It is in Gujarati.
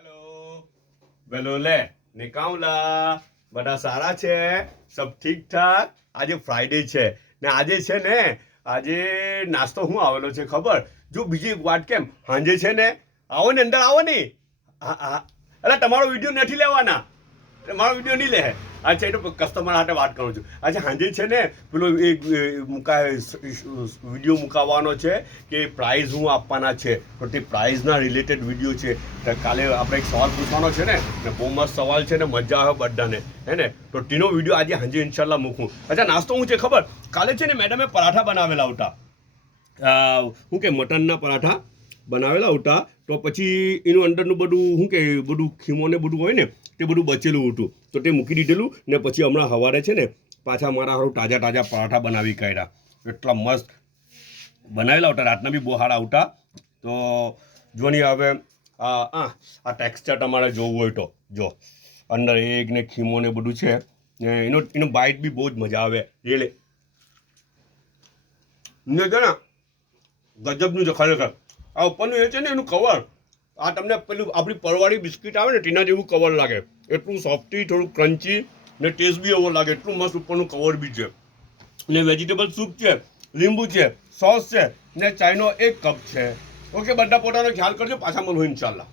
हेलो वेलो ले निकाउला બધા સારા છે સબ ઠીક ઠાક આજે ફ્રાઈડે છે ને આજે છે ને આજે નાસ્તો હું આવેલો છે ખબર જો બીજી એક વાત કેમ સાંજે છે ને આવો ને અંદર આવો ને હા હા એટલે તમારો વિડીયો નથી લેવાના મારો વિડીયો નહીં લે અચ્છા એ તો કસ્ટમર સાથે વાત કરું છું અચ્છા સાંજે છે ને પેલો એક વિડીયો મુકાવવાનો છે કે પ્રાઇઝ હું આપવાના છે તો તે પ્રાઇઝના રિલેટેડ વિડીયો છે તો કાલે આપણે એક સવાલ પૂછવાનો છે ને બહુ મસ્ત સવાલ છે ને મજા આવે બધાને હે ને તો તેનો વિડીયો આજે સાંજે ઇન્શાલ્લાહ મૂકું અચ્છા નાસ્તો હું છે ખબર કાલે છે ને મેડમે પરાઠા બનાવેલા હતા શું કે મટનના પરાઠા બનાવેલા હતા તો પછી એનું અંદરનું બધું શું કે બધું ખીમો ને બધું હોય ને તે બધું બચેલું હતું તો તે મૂકી દીધેલું ને પછી હમણાં સવારે છે ને પાછા મારા હારું તાજા પરાઠા બનાવી કાઢ્યા એટલા મસ્ત બનાવેલા હતા રાતના બી બહુ સારા આવતા તો જો નહીં હવે આ ટેક્સચર તમારે જોવું હોય તો જો અંદર એક ને ખીમો ને બધું છે ને એનો બાઇટ બી બહુ જ મજા આવે રેલે ને છે ને ગજબનું છે ખરેખર આ ઉપરનું એ છે ને એનું કવર આ તમને પેલું આપણી પરવાળી બિસ્કિટ આવે ને તેના જેવું કવર લાગે એટલું સોફ્ટી થોડું ક્રન્ચી ને ટેસ્ટ બી એવો લાગે એટલું મસ્ત ઉપરનું કવર બી છે ને વેજીટેબલ સૂપ છે લીંબુ છે સોસ છે ને ચાયનો એક કપ છે ઓકે બધા પોતાનો ખ્યાલ કરજો પાછા મળું ઇન્શાલ્લાહ